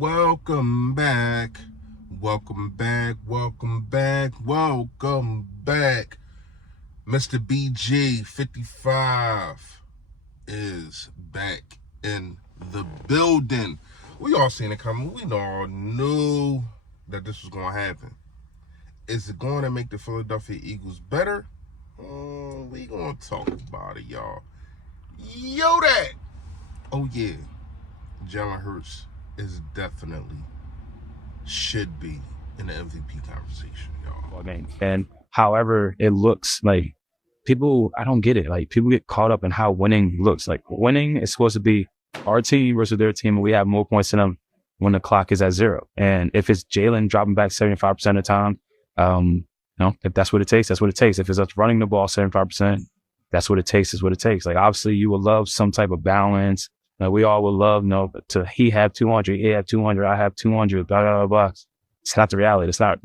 Welcome back. Welcome back. Welcome back. Welcome back. Mr. BG 55 is back in the building. We all seen it coming. We all knew that this was going to happen. Is it going to make the Philadelphia Eagles better? We going to talk about it, y'all. Yo, that. Oh, yeah. Jalen Hurts is definitely should be in the MVP conversation, y'all. And however it looks, like people, I don't get it. Like people get caught up in how winning looks. Like winning is supposed to be our team versus their team, and we have more points than them when the clock is at 0. And if it's Jalen dropping back 75% of the time, if that's what it takes, that's what it takes. If it's us running the ball 75%, that's what it takes. Is what it takes. Like obviously, you would love some type of balance. We all would love, to he have 200, he have 200, I have 200, blah, blah, blah, blah. It's not the reality. It's not,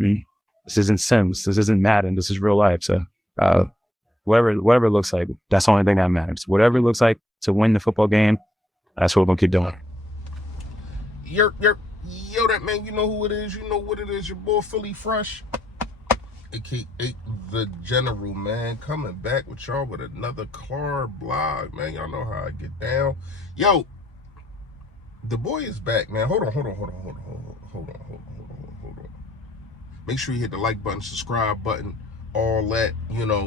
this isn't Sims. This isn't Madden. This is real life. So, whatever it looks like, that's the only thing that matters. Whatever it looks like to win the football game, that's what we're going to keep doing. Yo, that man, you know who it is. You know what it is. Your boy, Philly Fresh, a.k.a. The General, man, coming back with y'all with another car blog, man. Y'all know how I get down. Yo, the boy is back, man. Hold on. Make sure you hit the like button, subscribe button, all that,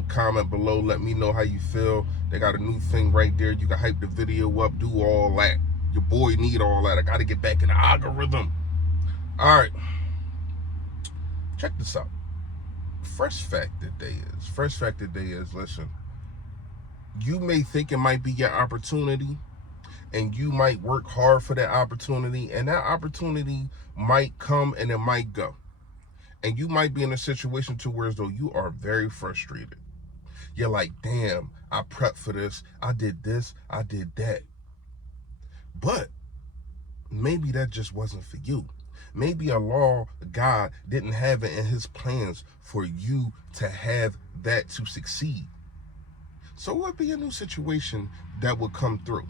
comment below. Let me know how you feel. They got a new thing right there. You can hype the video up, do all that. Your boy need all that. I got to get back in the algorithm. All right. Check this out. Fresh fact today is, listen, you may think it might be your opportunity, and you might work hard for that opportunity, and that opportunity might come and it might go. And you might be in a situation to where as though you are very frustrated. You're like, damn, I prepped for this. I did this. I did that. But maybe that just wasn't for you. Maybe God didn't have it in his plans for you to have that to succeed. So it would be a new situation that would come through.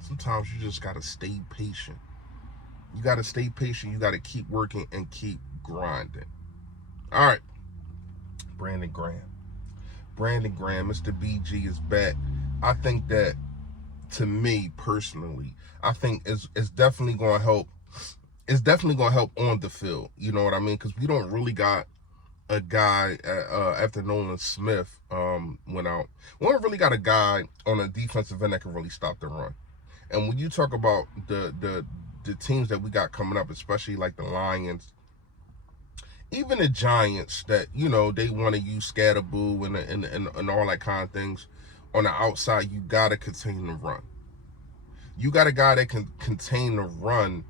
Sometimes you just got to stay patient. You got to stay patient. You got to keep working and keep grinding. All right. Brandon Graham, Mr. BG is back. I think that, to me personally, I think it's definitely going to help. It's definitely going to help on the field. You know what I mean? Because we don't really got a guy after Nolan Smith went out. We don't really got a guy on a defensive end that can really stop the run. And when you talk about the teams that we got coming up, especially like the Lions, even the Giants, that they want to use Scatterboo and all that kind of things. On the outside, you gotta contain the run. You got a guy that can contain the run.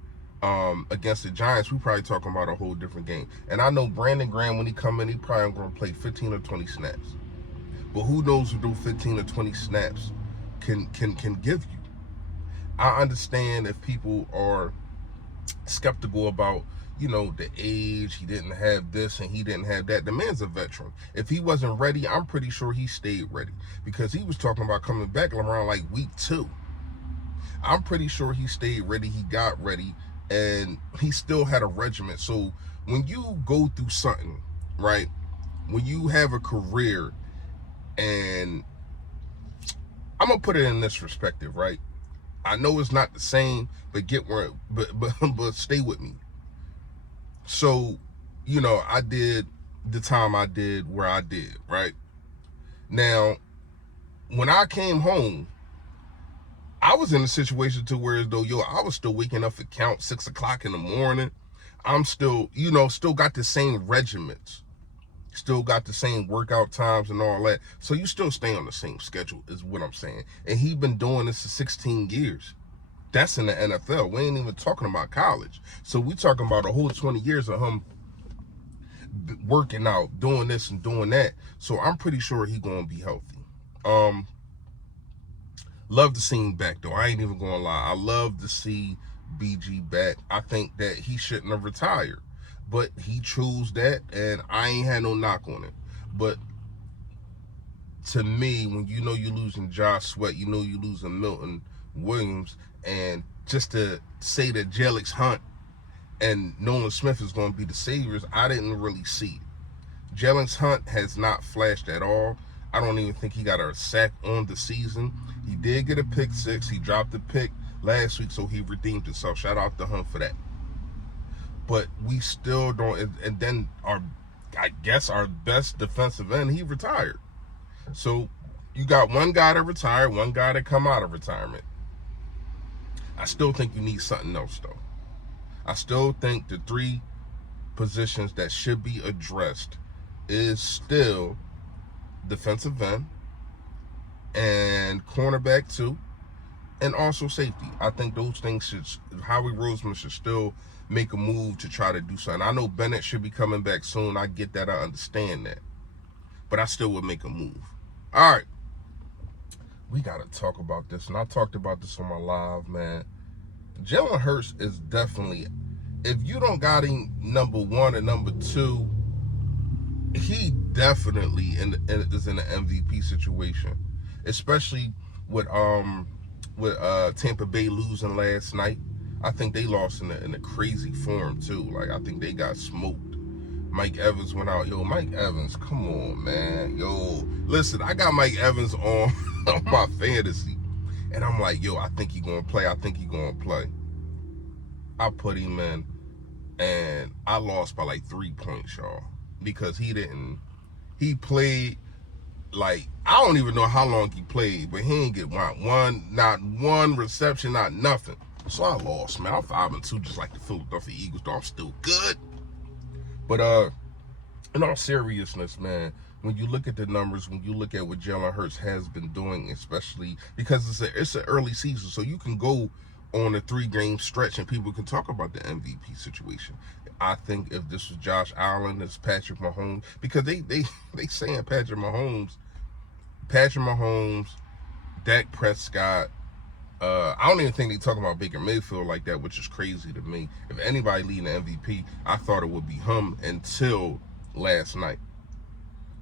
Against the Giants, we probably talking about a whole different game. And I know Brandon Graham, when he come in, he probably going to play 15 or 20 snaps. But who knows what those 15 or 20 snaps can give you. I understand if people are skeptical about, the age. He didn't have this and he didn't have that. The man's a veteran. If he wasn't ready, I'm pretty sure he stayed ready. Because he was talking about coming back around like week 2. I'm pretty sure he stayed ready. He got ready. And he still had a regiment. So when you go through something, right? When you have a career, and I'm gonna put it in this perspective, right? I know it's not the same, but but stay with me. So, I did the time I did where I did, right? Now, when I came home, I was in a situation to where, I was still waking up for count 6 o'clock in the morning. I'm still, still got the same regiments, still got the same workout times and all that. So you still stay on the same schedule is what I'm saying. And he been doing this for 16 years. That's in the NFL. We ain't even talking about college. So we talking about a whole 20 years of him working out, doing this and doing that. So I'm pretty sure he gonna be healthy. Love to see him back, though. I ain't even gonna lie. I love to see BG back. I think that he shouldn't have retired, but he chose that, and I ain't had no knock on it. But to me, when you're losing Josh Sweat, you're losing Milton Williams, and just to say that Jelix Hunt and Nolan Smith is going to be the saviors, I didn't really see it. Jalen Hunt has not flashed at all. I don't even think he got a sack on the season. He did get a pick 6. He dropped the pick last week, so he redeemed himself. Shout out to Hunt for that. But we still don't. And then I guess our best defensive end, he retired. So you got one guy that retired, one guy that come out of retirement. I still think you need something else, though. I still think the 3 positions that should be addressed is still defensive end and cornerback too, and also safety. I think those things should, Howie Roseman should still make a move to try to do something. I know Bennett should be coming back soon. I get that. I understand that. But I still would make a move. All right. We got to talk about this. And I talked about this on my live, man. Jalen Hurts is definitely, if you don't got him number 1 and number 2, he definitely is in an MVP situation, especially with Tampa Bay losing last night. I think they lost in a crazy form too. Like, I think they got smoked. Mike Evans went out. Yo, Mike Evans, come on, man. Yo, listen, I got Mike Evans on my fantasy, and I'm like, yo, I think he's gonna play. I think he's gonna play. I put him in, and I lost by like 3 points, y'all. Because he played like, I don't even know how long he played, but he ain't get not one reception, not nothing. So I lost, man. I'm 5-2, just like the Philadelphia Eagles, though I'm still good. But in all seriousness, man, when you look at the numbers, when you look at what Jalen Hurts has been doing, especially because it's an early season, so you can go on a 3-game stretch and people can talk about the MVP situation. I think if this was Josh Allen, it's Patrick Mahomes, because they saying Patrick Mahomes, Dak Prescott. I don't even think they talking about Baker Mayfield like that, which is crazy to me. If anybody leading the MVP, I thought it would be him until last night.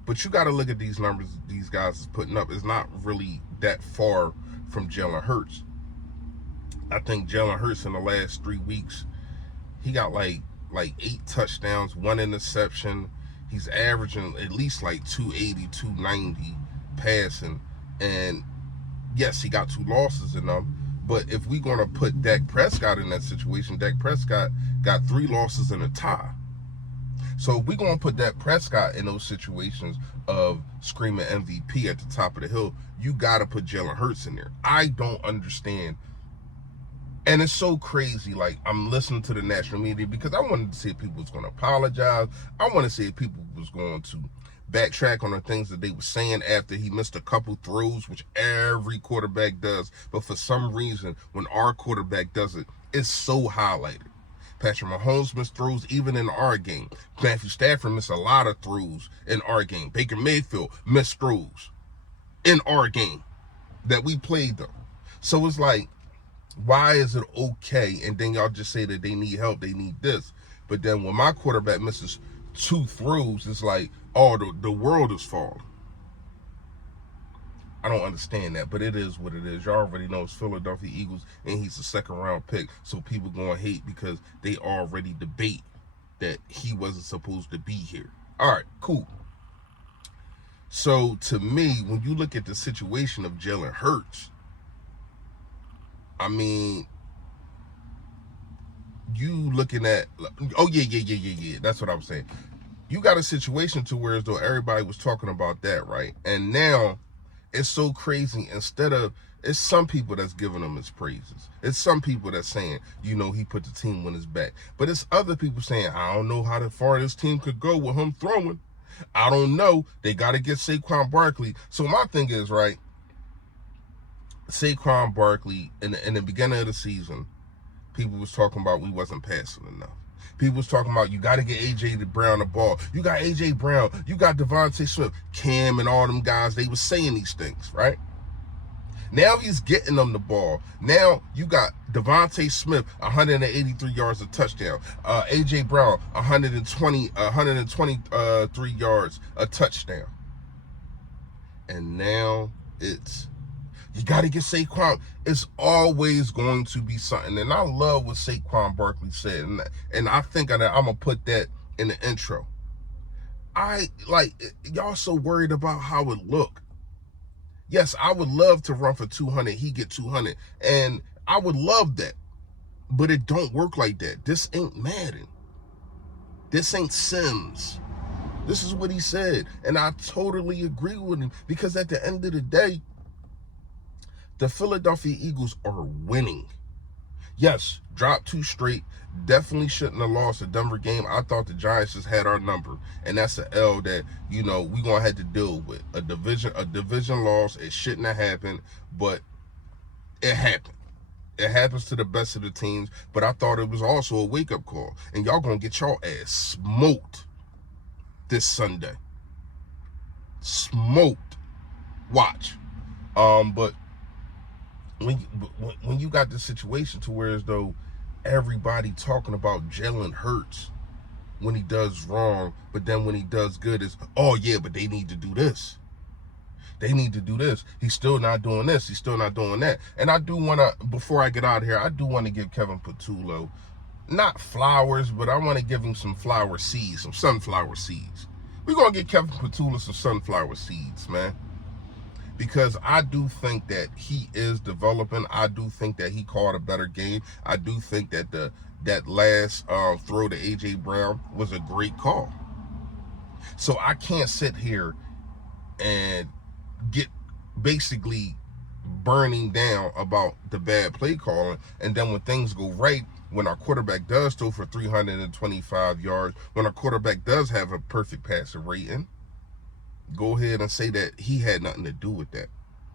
But you got to look at these numbers these guys is putting up. It's not really that far from Jalen Hurts. I think Jalen Hurts in the last 3 weeks, he got like 8 touchdowns, 1 interception. He's averaging at least like 280, 290 passing. And yes, he got 2 losses in them. But if we're going to put Dak Prescott in that situation, Dak Prescott got 3 losses and a tie. So if we're going to put Dak Prescott in those situations of screaming MVP at the top of the hill, you got to put Jalen Hurts in there. I don't understand. And it's so crazy. Like, I'm listening to the national media because I wanted to see if people was going to apologize. I want to see if people was going to backtrack on the things that they were saying after he missed a couple throws, which every quarterback does. But for some reason, when our quarterback does it, it's so highlighted. Patrick Mahomes missed throws even in our game. Matthew Stafford missed a lot of throws in our game. Baker Mayfield missed throws in our game that we played them. So it's like, why is it okay? And then y'all just say that they need help, they need this. But then when my quarterback misses 2 throws, it's like, oh, the world is falling. I don't understand that, but it is what it is. Y'all already know it's Philadelphia Eagles, and he's a 2nd-round pick, so people gonna hate because they already debate that he wasn't supposed to be here. All right, cool. So to me, when you look at the situation of Jalen Hurts, I mean, you looking at, oh yeah. That's what I was saying. You got a situation to where as though everybody was talking about that, right? And now it's so crazy. Instead of, it's some people that's giving him his praises. It's some people that's saying, you know, he put the team on his back. But it's other people saying, I don't know how far this team could go with him throwing. I don't know. They got to get Saquon Barkley. So my thing is, right, Saquon Barkley, in the beginning of the season, people was talking about we wasn't passing enough. People was talking about you got to get A.J. Brown the ball. You got A.J. Brown. You got Devontae Smith, Cam, and all them guys. They was saying these things, right? Now he's getting them the ball. Now you got Devontae Smith, 183 yards, a touchdown. A.J. Brown, 123 yards, a touchdown. And now it's, You got to get Saquon. It's always going to be something. And I love what Saquon Barkley said. And I think I'm going to put that in the intro. Y'all so worried about how it look. Yes, I would love to run for 200. He get 200. And I would love that. But it don't work like that. This ain't Madden. This ain't Sims. This is what he said. And I totally agree with him. Because at the end of the day, the Philadelphia Eagles are winning. Yes, dropped 2 straight. Definitely shouldn't have lost the Denver game. I thought the Giants just had our number. And that's an L that, we're going to have to deal with. A division loss. It shouldn't have happened. But it happened. It happens to the best of the teams. But I thought it was also a wake-up call. And y'all going to get y'all ass smoked this Sunday. Smoked. Watch. But when you got this situation to where as though everybody talking about Jalen Hurts when he does wrong, but then when he does good is, oh yeah, but they need to do this. They need to do this. He's still not doing this. He's still not doing that. And I do want to, before I get out of here, I do want to give Kevin Patullo, not flowers, but I want to give him some flower seeds, some sunflower seeds. We're going to get Kevin Patullo some sunflower seeds, man. Because I do think that he is developing. I do think that he called a better game. I do think that that last throw to A.J. Brown was a great call. So I can't sit here and get basically burning down about the bad play calling. And then when things go right, when our quarterback does throw for 325 yards, when our quarterback does have a perfect passer rating, go ahead and say that he had nothing to do with that.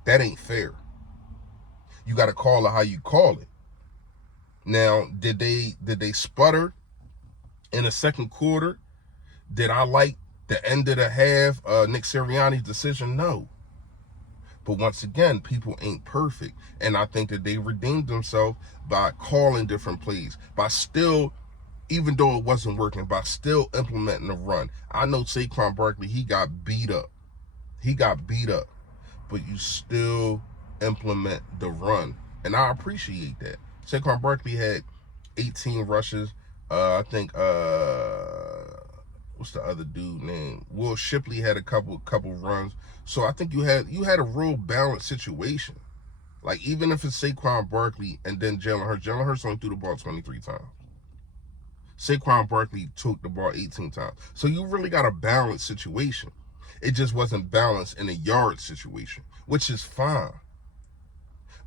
That ain't fair. You got to call it how you call it. Now, did they sputter in the second quarter? Did I like the end of the half, Nick Sirianni's decision? No. But once again, people ain't perfect. And I think that they redeemed themselves by calling different plays, by still, even though it wasn't working, by still implementing the run. I know Saquon Barkley, he got beat up. But you still implement the run. And I appreciate that. Saquon Barkley had 18 rushes. I think, what's the other dude name? Will Shipley had a couple runs. So I think you had a real balanced situation. Like, even if it's Saquon Barkley and then Jalen Hurts only threw the ball 23 times. Saquon Barkley took the ball 18 times. So you really got a balanced situation. It just wasn't balanced in a yard situation, which is fine.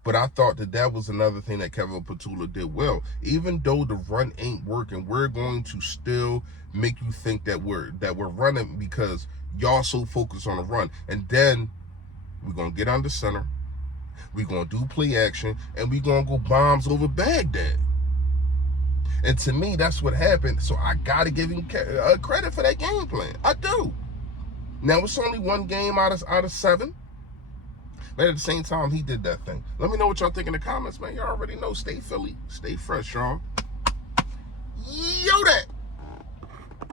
But I thought that was another thing that Kevin Patullo did well. Even though the run ain't working, we're going to still make you think that we're running because y'all so focused on the run. And then we're going to get under center. We're going to do play action. And we're going to go bombs over Baghdad. And to me, that's what happened. So I got to give him credit for that game plan. I do. Now, it's only one game out of 7. But at the same time, he did that thing. Let me know what y'all think in the comments, man. Y'all already know. Stay Philly. Stay fresh, y'all. Yo, that.